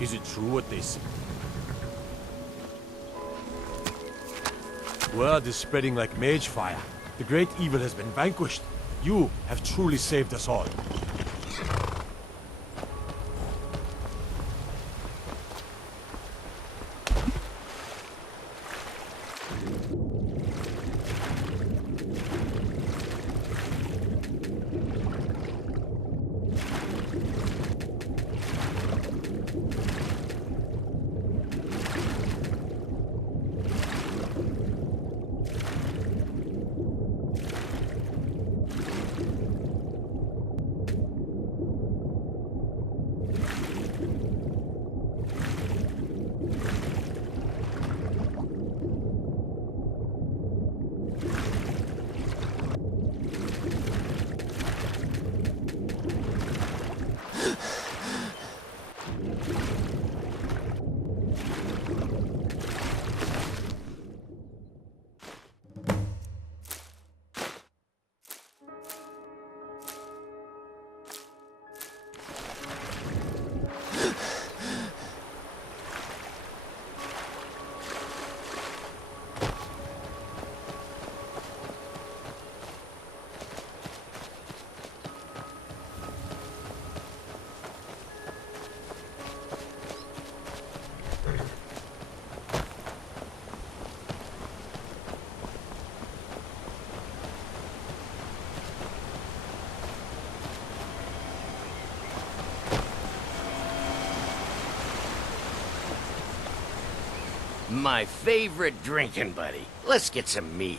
Is it true what they say? Word is spreading like mage fire. The great evil has been vanquished. You have truly saved us all. My favorite drinking buddy. Let's get some mead.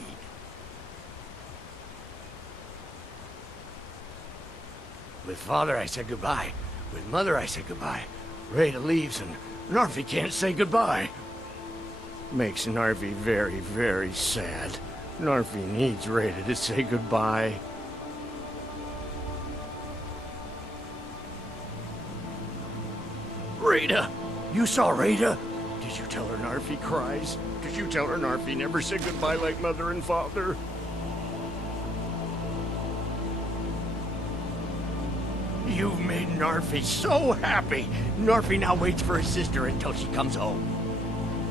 With Father, I said goodbye. With Mother, I said goodbye. Rada leaves, and Narfi can't say goodbye. Makes Narfi very, very sad. Narfi needs Rada to say goodbye. Rada! You saw Rada? Did you tell her Narfi cries? Did you tell her Narfi never said goodbye like Mother and Father? You've made Narfi so happy! Narfi now waits for his sister until she comes home.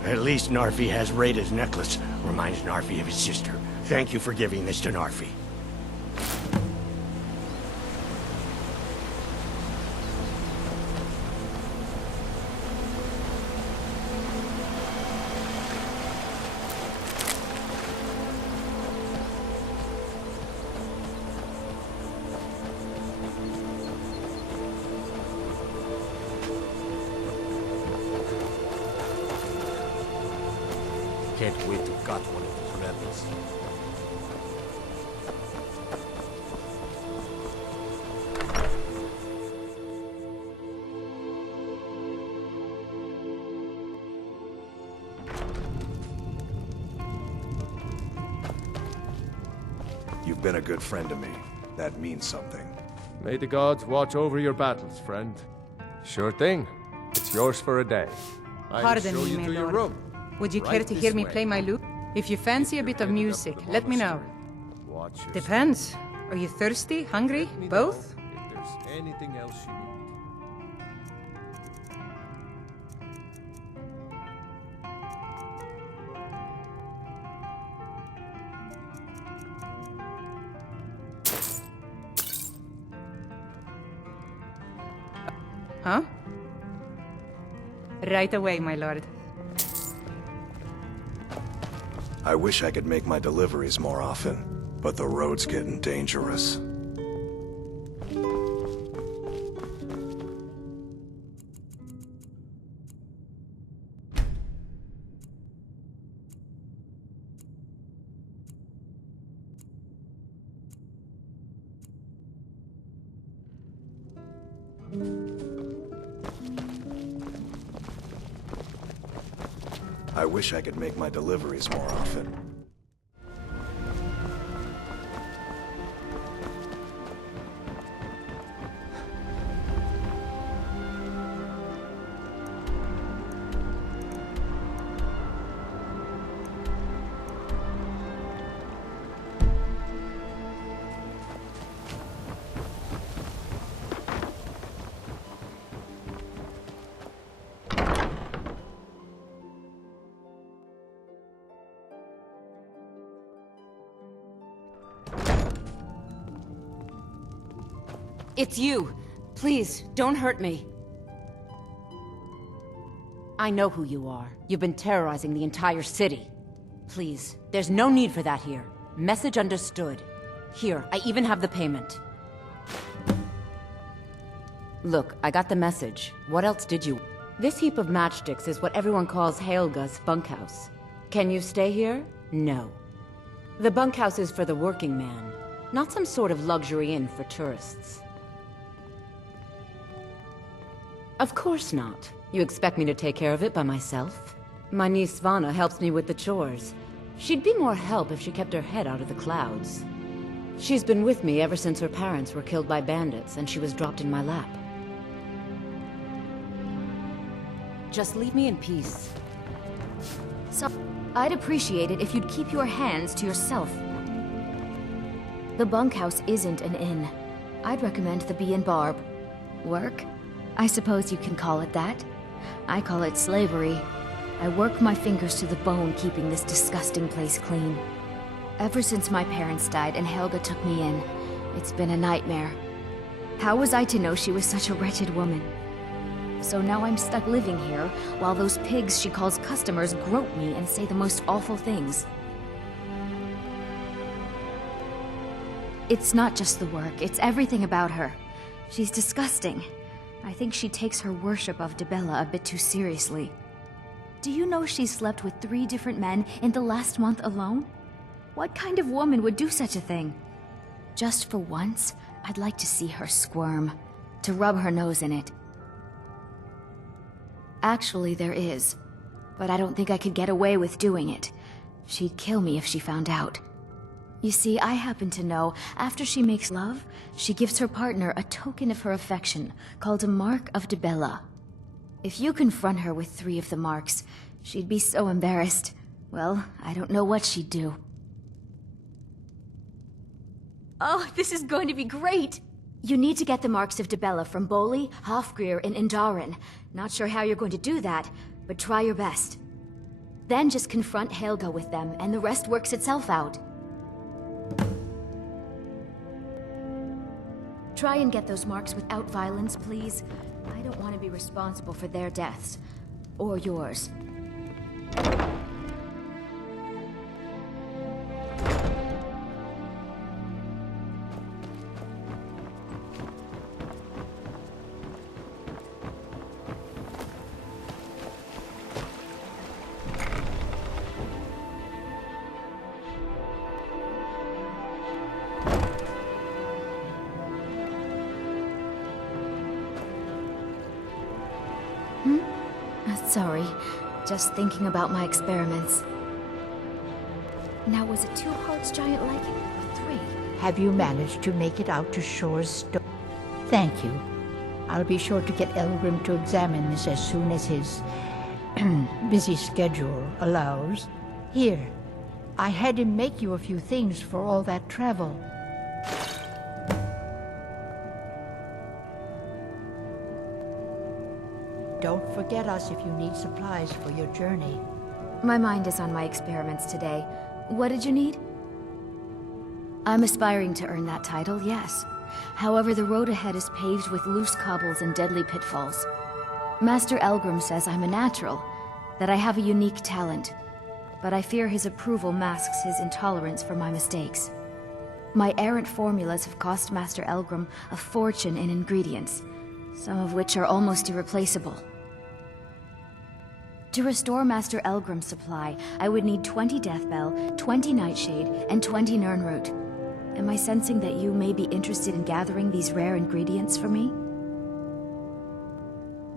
At least Narfi has Rada's necklace. Reminds Narfi of his sister. Thank you for giving this to Narfi. Can't wait to gut one of these rebels. You've been a good friend to me. That means something. May the gods watch over your battles, friend. Sure thing. It's yours for a day. I'll Pardon show me, you my to your lord. room. Would you Right care to this hear me way. play my lute? If you fancy a You're bit of headed up music, to the let me know. monastery. Watch yourself. Depends. Are you thirsty? Hungry? Let me know Both? if there's anything else you need. Huh? Right away, my lord. I wish I could make my deliveries more often, but the road's getting dangerous. I wish I could make my deliveries more often. It's you. Please, don't hurt me. I know who you are. You've been terrorizing the entire city. Please, there's no need for that here. Message understood. Here, I even have the payment. Look, I got the message. What else did you... This heap of matchsticks is what everyone calls Helga's bunkhouse. Can you stay here? No. The bunkhouse is for the working man, not some sort of luxury inn for tourists. Of course not. You expect me to take care of it by myself? My niece Svana helps me with the chores. She'd be more help if she kept her head out of the clouds. She's been with me ever since her parents were killed by bandits and she was dropped in my lap. Just leave me in peace. So, I'd appreciate it if you'd keep your hands to yourself. The bunkhouse isn't an inn. I'd recommend the Bee and Barb. Work? I suppose you can call it that. I call it slavery. I work my fingers to the bone keeping this disgusting place clean. Ever since my parents died and Helga took me in, it's been a nightmare. How was I to know she was such a wretched woman? So now I'm stuck living here, while those pigs she calls customers grope me and say the most awful things. It's not just the work, it's everything about her. She's disgusting. I think she takes her worship of Dibella a bit too seriously. Do you know she slept with 3 different men in the last month alone? What kind of woman would do such a thing? Just for once, I'd like to see her squirm, to rub her nose in it. Actually, there is, but I don't think I could get away with doing it. She'd kill me if she found out. You see, I happen to know, after she makes love, she gives her partner a token of her affection, called a Mark of Dibella. If you confront her with 3 of the marks, she'd be so embarrassed. Well, I don't know what she'd do. Oh, this is going to be great! You need to get the marks of Dibella from Boli, Hofgrir, and Indaren. Not sure how you're going to do that, but try your best. Then just confront Helga with them, and the rest works itself out. Try and get those marks without violence, please. I don't want to be responsible for their deaths. Or yours. Sorry, just thinking about my experiments. Now, was it 2 hearts giant like it, or 3? Have you managed to make it out to Shore's store? Thank you. I'll be sure to get Elgrim to examine this as soon as his busy schedule allows. Here, I had him make you a few things for all that travel. Don't forget us if you need supplies for your journey. My mind is on my experiments today. What did you need? I'm aspiring to earn that title, yes. However, the road ahead is paved with loose cobbles and deadly pitfalls. Master Elgrim says I'm a natural, that I have a unique talent, but I fear his approval masks his intolerance for my mistakes. My errant formulas have cost Master Elgrim a fortune in ingredients, some of which are almost irreplaceable. To restore Master Elgrim's supply, I would need 20 Deathbell, 20 Nightshade, and 20 Nirnroot. Am I sensing that you may be interested in gathering these rare ingredients for me?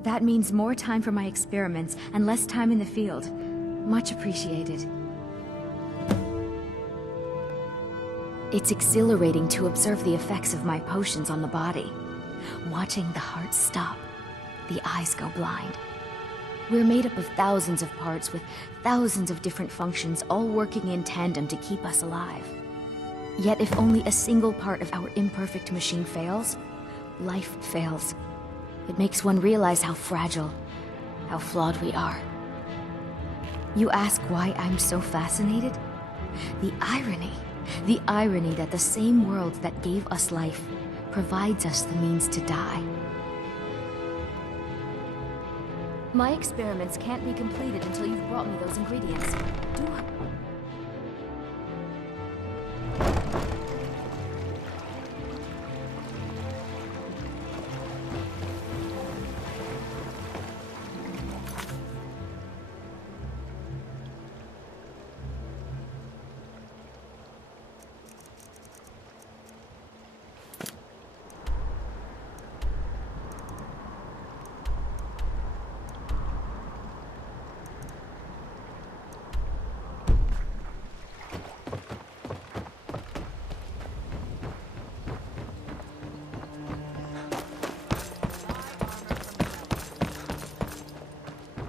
That means more time for my experiments and less time in the field. Much appreciated. It's exhilarating to observe the effects of my potions on the body. Watching the heart stop, the eyes go blind. We're made up of thousands of parts with thousands of different functions, all working in tandem to keep us alive. Yet if only a single part of our imperfect machine fails, life fails. It makes one realize how fragile, how flawed we are. You ask why I'm so fascinated? The irony that the same world that gave us life, provides us the means to die. My experiments can't be completed until you've brought me those ingredients. Do I?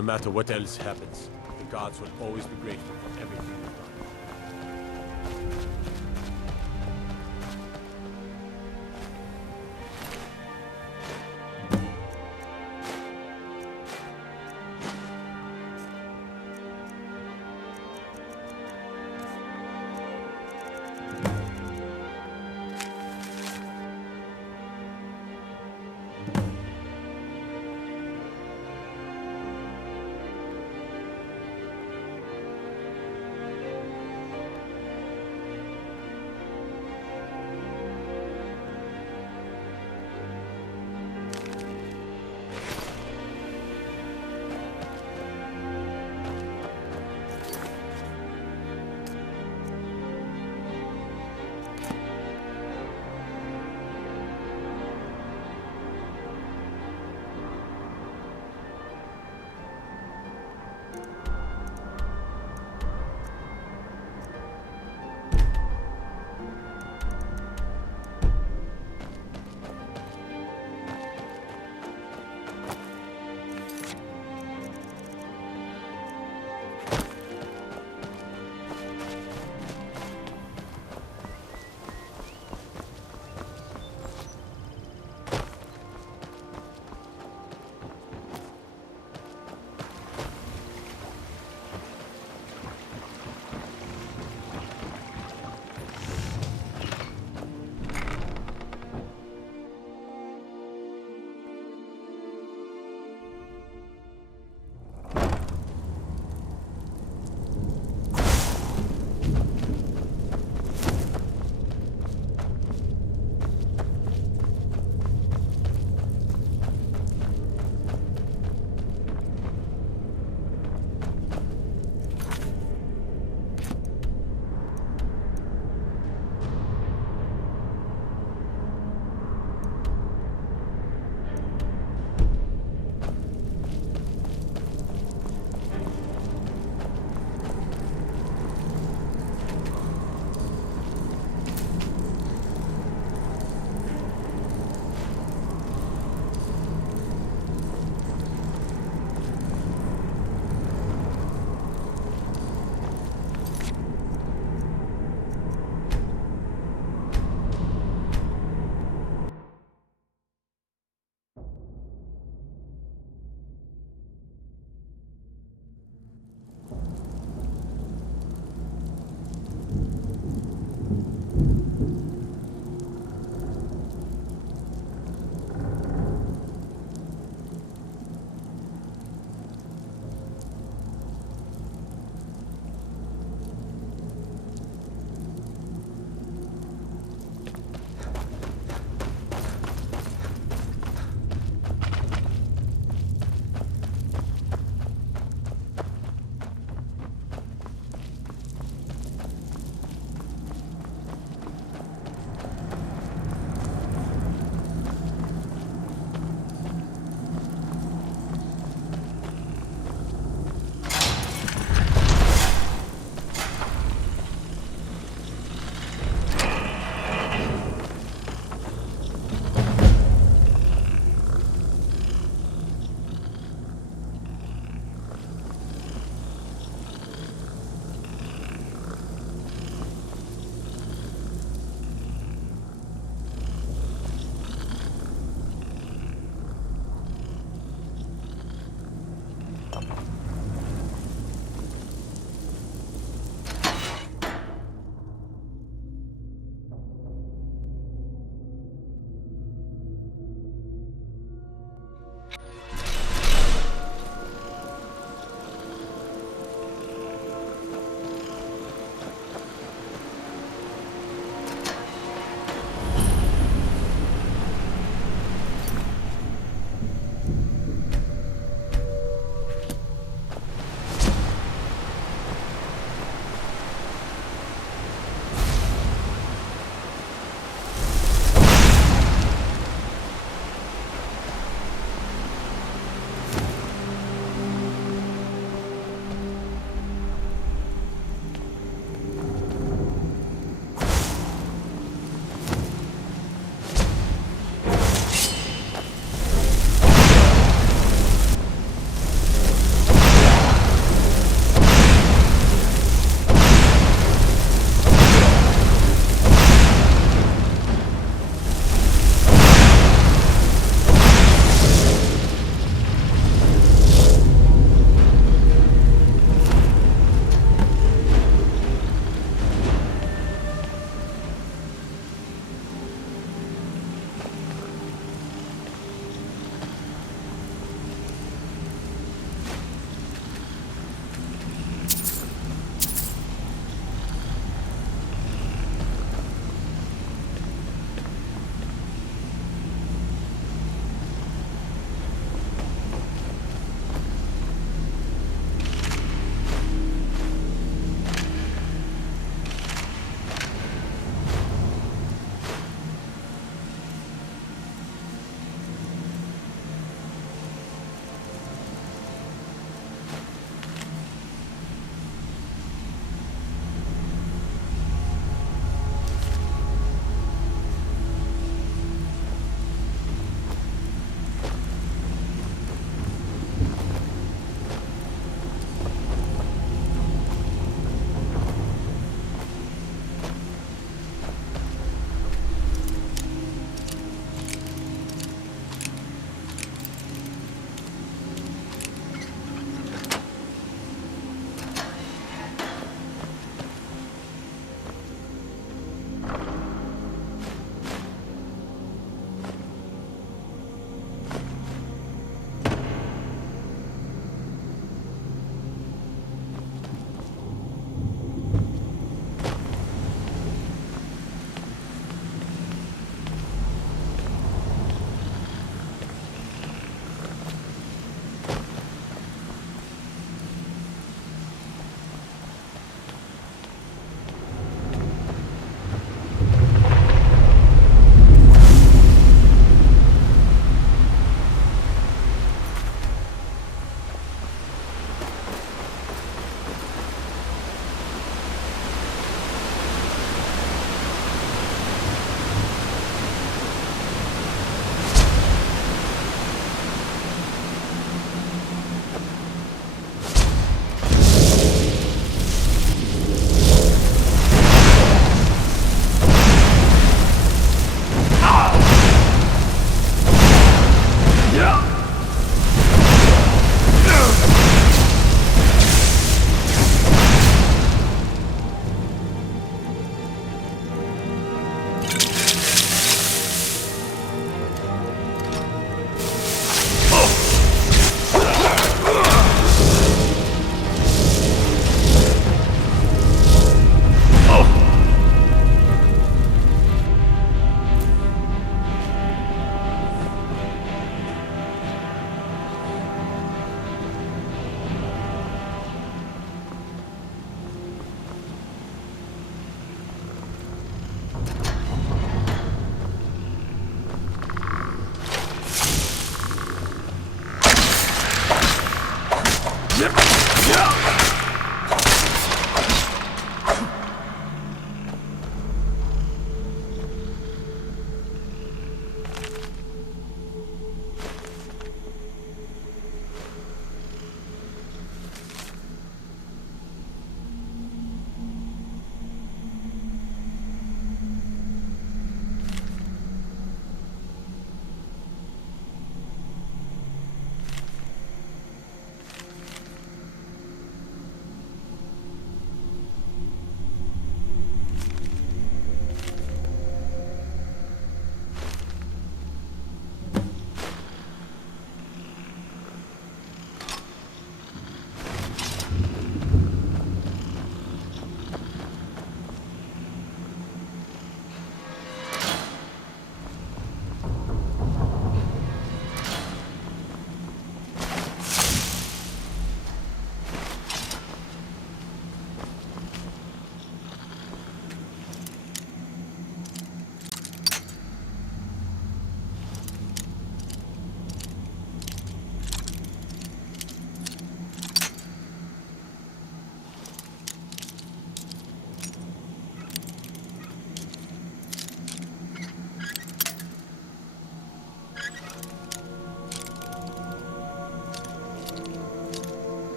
No matter what else happens, the gods will always be grateful for everything you've done.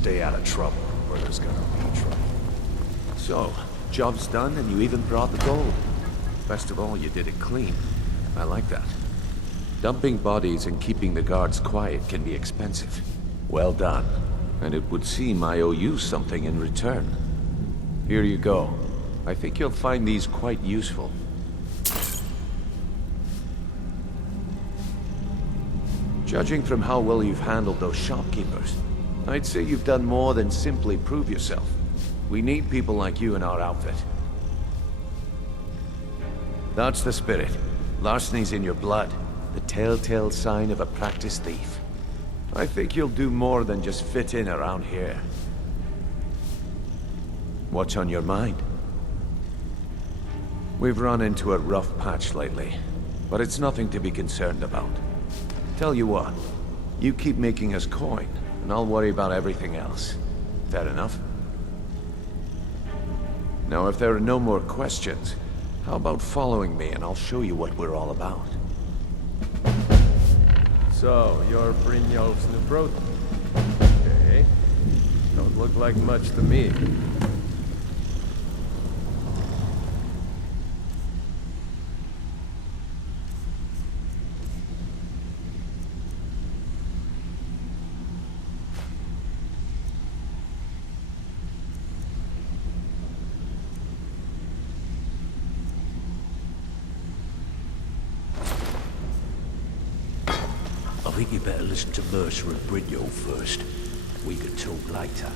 stay out of trouble, or there's gonna be trouble. So, job's done and you even brought the gold. Best of all, you did it clean. I like that. Dumping bodies and keeping the guards quiet can be expensive. Well done. And it would seem I owe you something in return. Here you go. I think you'll find these quite useful. Judging from how well you've handled those shopkeepers, I'd say you've done more than simply prove yourself. We need people like you in our outfit. That's the spirit. Larceny's in your blood. The telltale sign of a practiced thief. I think you'll do more than just fit in around here. What's on your mind? We've run into a rough patch lately, but it's nothing to be concerned about. Tell you what, you keep making us coin, and I'll worry about everything else. Fair enough? Now, if there are no more questions, how about following me and I'll show you what we're all about? So, you're Brynjolf's new brother. Okay. Don't look like much to me. I think you better listen to Mercer and Brynjolf first. We can talk later.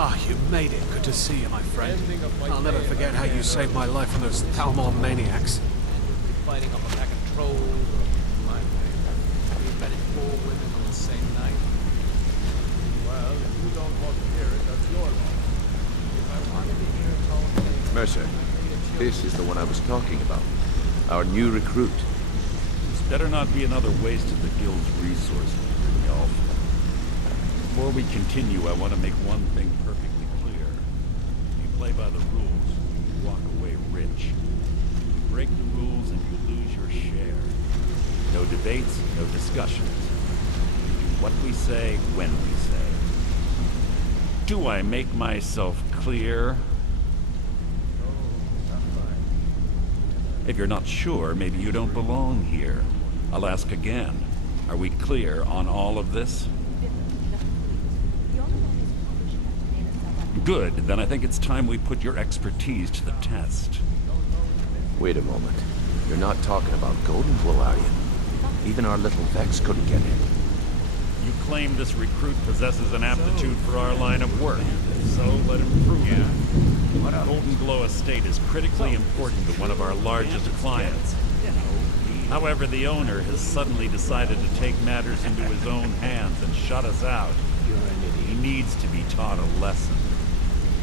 Ah, you made it. Good to see you, my friend. I'll never forget how you saved my life from those Thalmor maniacs. Fighting off a pack of trolls, or my we bedded 4 women on the same night. Well, if you don't want to hear it, that's your loss. If I wanted to hear it all, Mercer, this is the one I was talking about. Our new recruit. This better not be another waste of the guild's resources, Brynjolf. Before we continue, I want to make one thing perfectly clear. You play by the rules, you walk away rich. You break the rules and you lose your share. No debates, no discussions. We do what we say, when we say. Do I make myself clear? If you're not sure, maybe you don't belong here. I'll ask again. Are we clear on all of this? Good, then I think it's time we put your expertise to the test. Wait a moment. You're not talking about Goldenglow, are you? Even our little Vex couldn't get in. You claim this recruit possesses an aptitude for our line of work, so let him prove it. Goldenglow Estate is critically important to one of our largest clients. However, the owner has suddenly decided to take matters into his own hands and shut us out. He needs to be taught a lesson.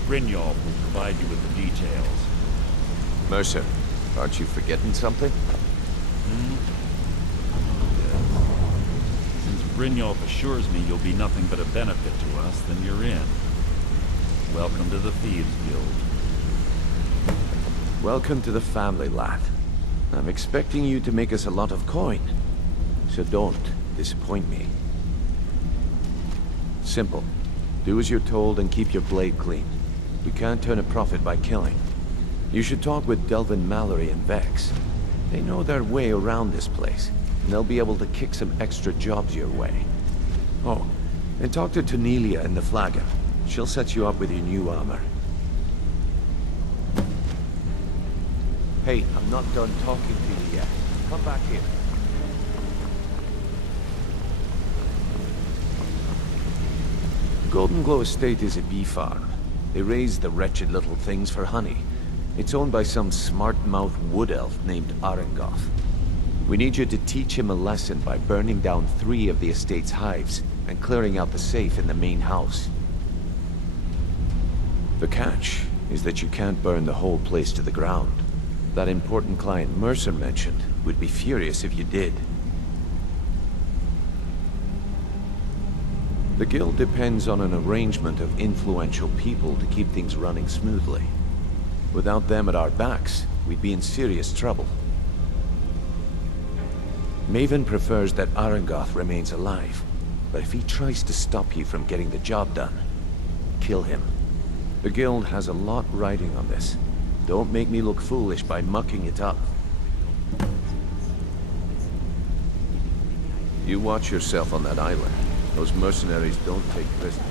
Brynjolf will provide you with the details. Mercer, aren't you forgetting something? Yes. Since Brynjolf assures me you'll be nothing but a benefit to us, then you're in. Welcome to the Thieves Guild. Welcome to the family, lad. I'm expecting you to make us a lot of coin. So don't disappoint me. Simple. Do as you're told and keep your blade clean. We can't turn a profit by killing. You should talk with Delvin Mallory and Vex. They know their way around this place, and they'll be able to kick some extra jobs your way. Oh, and talk to Tonelia in the Flagger. She'll set you up with your new armor. Hey, I'm not done talking to you yet. Come back here. Goldenglow Estate is a bee farm. They raise the wretched little things for honey. It's owned by some smart-mouthed wood elf named Arengoth. We need you to teach him a lesson by burning down 3 of the estate's hives and clearing out the safe in the main house. The catch is that you can't burn the whole place to the ground. That important client Mercer mentioned would be furious if you did. The guild depends on an arrangement of influential people to keep things running smoothly. Without them at our backs, we'd be in serious trouble. Maven prefers that Arengoth remains alive, but if he tries to stop you from getting the job done, kill him. The guild has a lot riding on this. Don't make me look foolish by mucking it up. You watch yourself on that island. Those mercenaries don't take prisoners.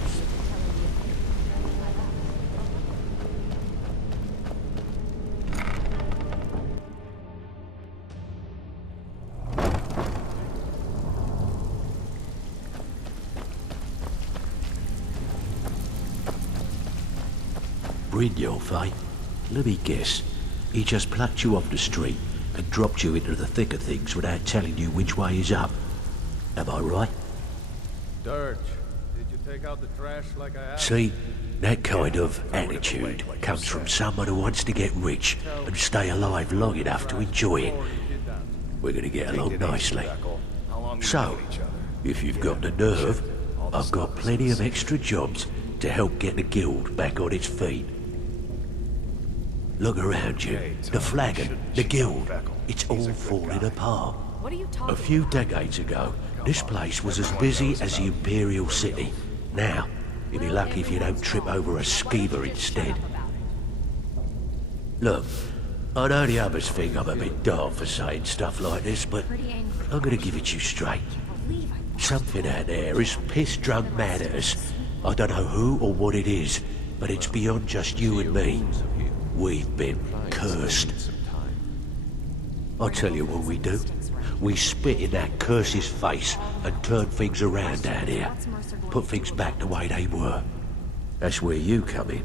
Brynjolf, eh? Let me guess. He just plucked you off the street and dropped you into the thick of things without telling you which way is up. Am I right? Dirge, did you take out the trash like I asked? See, that kind of attitude comes from someone who wants to get rich and stay alive long enough to enjoy it. We're gonna get along nicely. So, if you've got the nerve, I've got plenty of extra jobs to help get the guild back on its feet. Look around you. The flagon, the guild, it's all falling apart. A few decades ago, this place was as busy as the Imperial City. Now, you'll be lucky if you don't trip over a skeever instead. Look, I know the others think I'm a bit daft for saying stuff like this, but I'm gonna give it you straight. Something out there is piss-drunk mad at us. I don't know who or what it is, but it's beyond just you and me. We've been cursed. I'll tell you what we do. We spit in that curse's face and turn things around down here. Put things back the way they were. That's where you come in.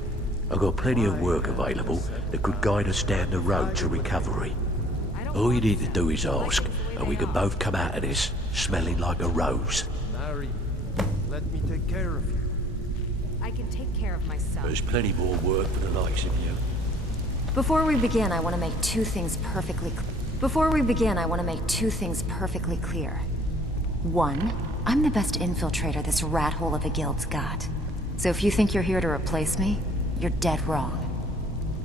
I've got plenty of work available that could guide us down the road to recovery. All you need to do is ask, and we can both come out of this smelling like a rose. Mary, let me take care of you. I can take care of myself. There's plenty more work for the likes of you. Before we begin, I want to make two things perfectly clear. One, I'm the best infiltrator this rat hole of a guild's got. So if you think you're here to replace me, you're dead wrong.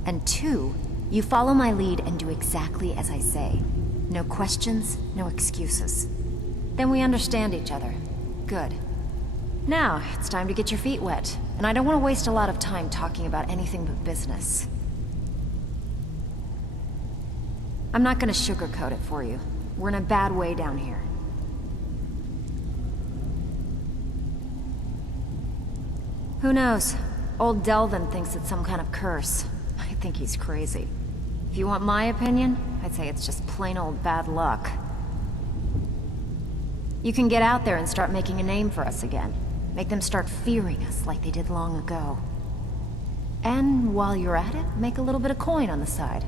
And two, you follow my lead and do exactly as I say. No questions, no excuses. Then we understand each other. Good. Now, it's time to get your feet wet. And I don't want to waste a lot of time talking about anything but business. I'm not gonna sugarcoat it for you. We're in a bad way down here. Who knows? Old Delvin thinks it's some kind of curse. I think he's crazy. If you want my opinion, I'd say it's just plain old bad luck. You can get out there and start making a name for us again. Make them start fearing us like they did long ago. And while you're at it, make a little bit of coin on the side.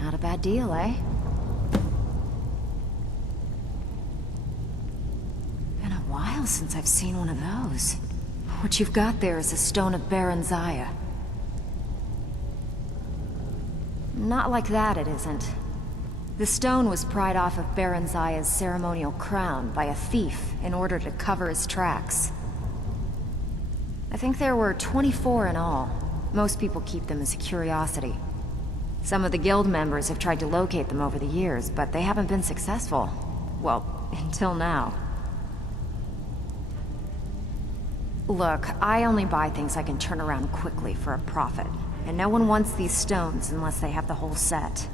Not a bad deal, eh? Been a while since I've seen one of those. What you've got there is a stone of Baron Zaya. Not like that, it isn't. The stone was pried off of Baron Zaya's ceremonial crown by a thief in order to cover his tracks. I think there were 24 in all. Most people keep them as a curiosity. Some of the guild members have tried to locate them over the years, but they haven't been successful. Well, until now. Look, I only buy things I can turn around quickly for a profit. And no one wants these stones unless they have the whole set.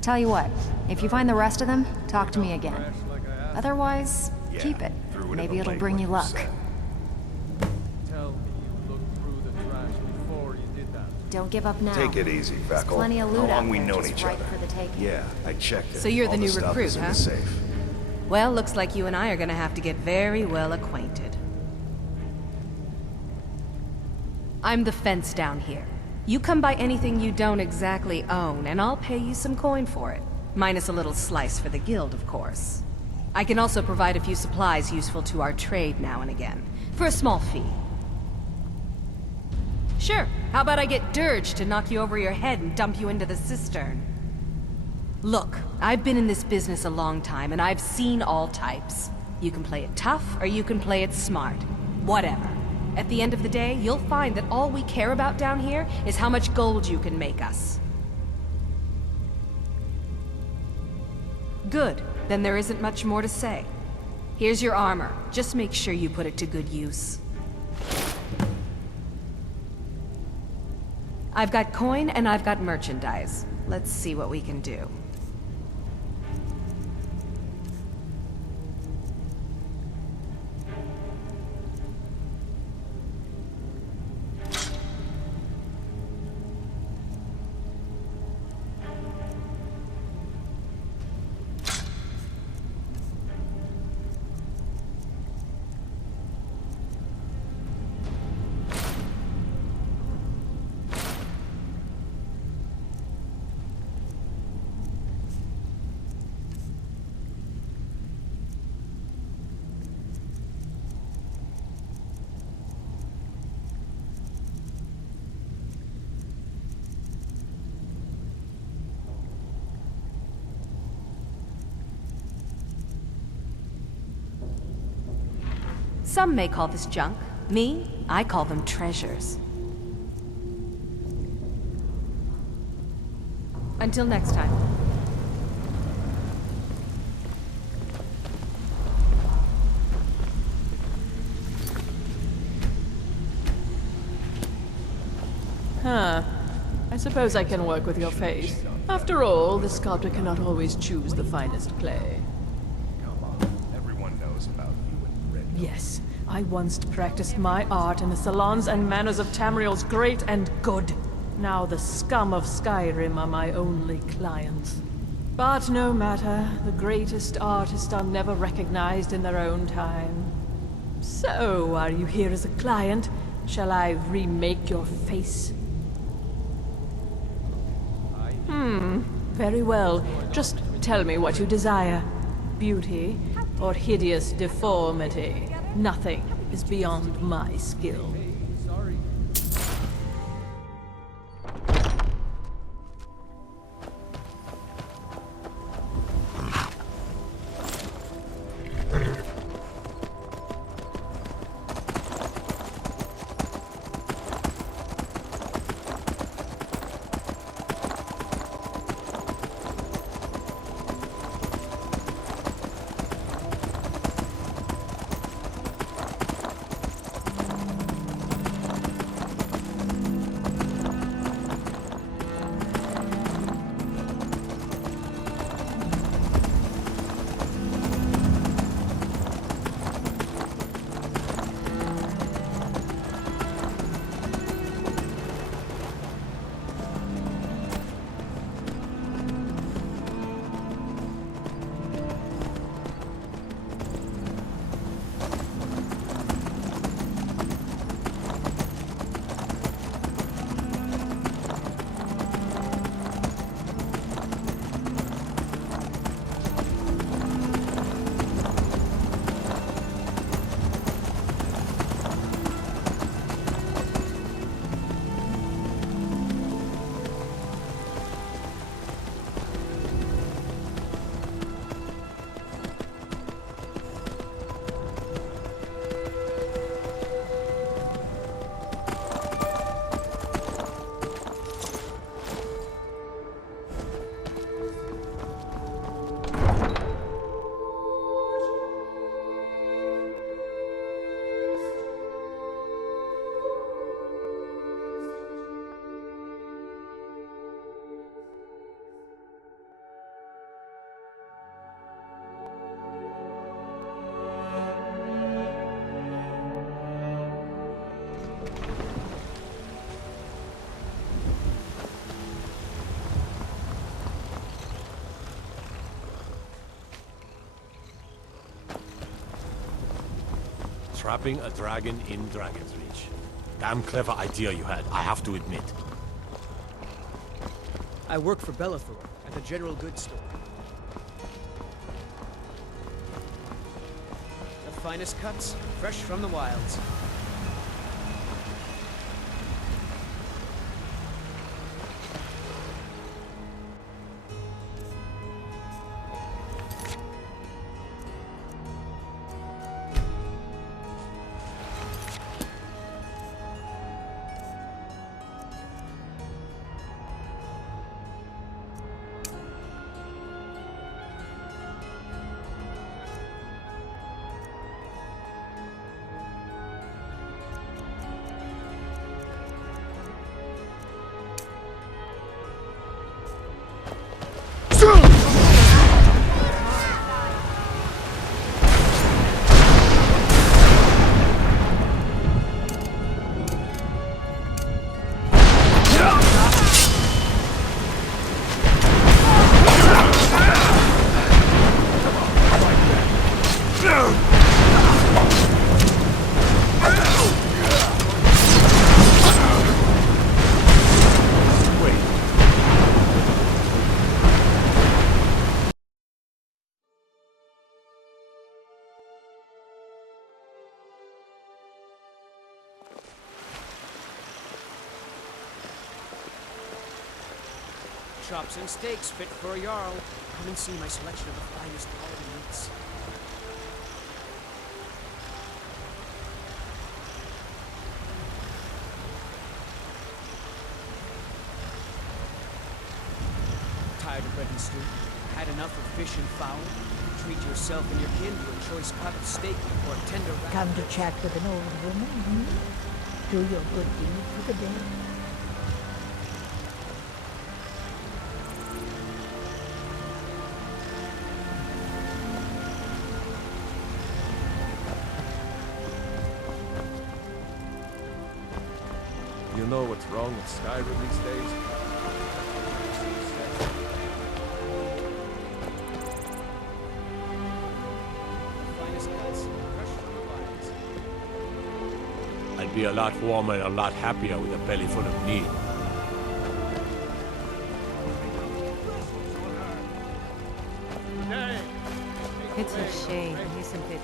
Tell you what, if you find the rest of them, talk to me again. Otherwise, keep it. Maybe it'll bring you luck. Tell me you looked through the trash before you did that. Don't give up now. Take it easy, There's Vekel. plenty of How loot long out we there known just each right other? for the taking. Yeah, I checked it. So you're All the new stuff recruit, is in huh? the safe. Well, looks like you and I are gonna have to get very well acquainted. I'm the fence down here. You come by anything you don't exactly own, and I'll pay you some coin for it. Minus a little slice for the guild, of course. I can also provide a few supplies useful to our trade now and again, for a small fee. Sure, how about I get Dirge to knock you over your head and dump you into the cistern? Look, I've been in this business a long time, and I've seen all types. You can play it tough, or you can play it smart. Whatever. At the end of the day, you'll find that all we care about down here is how much gold you can make us. Good. Then there isn't much more to say. Here's your armor. Just make sure you put it to good use. I've got coin and I've got merchandise. Let's see what we can do. Some may call this junk. Me, I call them treasures. Until next time. Huh. I suppose I can work with your face. After all, the sculptor cannot always choose the finest clay. Come on, everyone knows about you and Red. Yes, I once practiced my art in the salons and manners of Tamriel's great and good. Now the scum of Skyrim are my only clients. But no matter, the greatest artists are never recognized in their own time. So, are you here as a client? Shall I remake your face? Very well. Just tell me what you desire. Beauty or hideous deformity. Nothing is beyond my skill. Trapping a dragon in Dragon's Reach. Damn clever idea you had, I have to admit. I work for Bellathor at the general goods store. The finest cuts, fresh from the wilds. Chops and steaks fit for a Jarl. Come and see my selection of the finest quality meats. Tired of bread and stew? Had enough of fish and fowl? Treat yourself and your kin to a choice cut of steak or a tender rat. Come to chat with an old woman, hmm? Do your good deed for the day. You know what's wrong with Skyrim these days? Finest cuts, fresh from the wilds. I'd be a lot warmer and a lot happier with a belly full of meat. It's a shame, isn't it?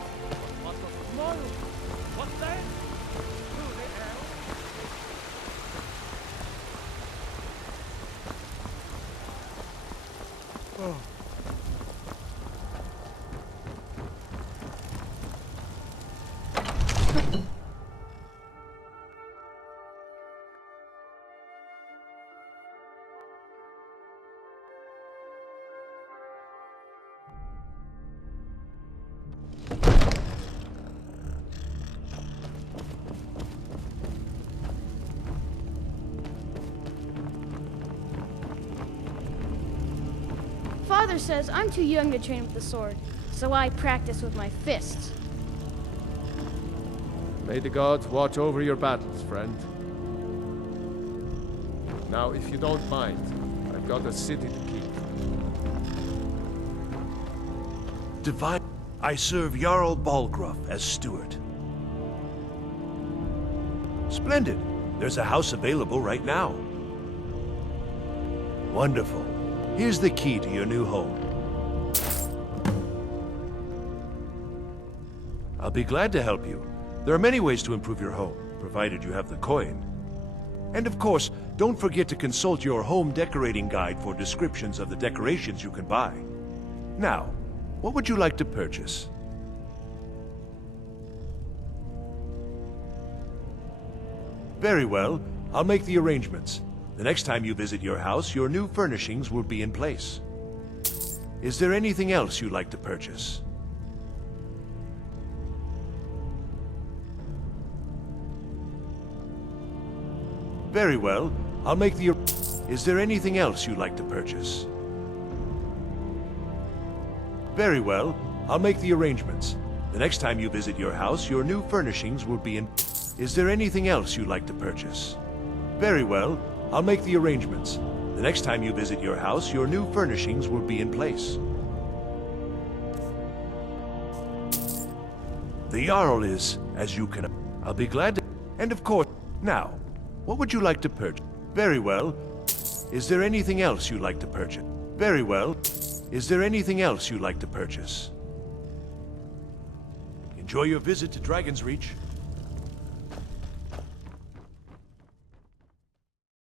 Father says I'm too young to train with the sword, so I practice with my fists. May the gods watch over your battles, friend. Now, if you don't mind, I've got a city to keep. Divine. I serve Jarl Balgruuf as steward. Splendid. There's a house available right now. Wonderful. Here's the key to your new home. I'll be glad to help you. There are many ways to improve your home, provided you have the coin. And of course, don't forget to consult your home decorating guide for descriptions of the decorations you can buy. Now, what would you like to purchase? Very well. I'll make the arrangements. The next time you visit your house, your new furnishings will be in place. Is there anything else you'd like to purchase? Very well. I'll make the... Is there anything else you'd like to purchase? Very well. I'll make the arrangements. The next time you visit your house, your new furnishings will be in... Is there anything else you'd like to purchase? Very well. I'll make the arrangements. The next time you visit your house, your new furnishings will be in place. The Jarl is, as you can... I'll be glad to... And of course, Now, what would you like to purchase? Very well. Is there anything else you'd like to purchase? Very well. Is there anything else you'd like to purchase? Enjoy your visit to Dragon's Reach.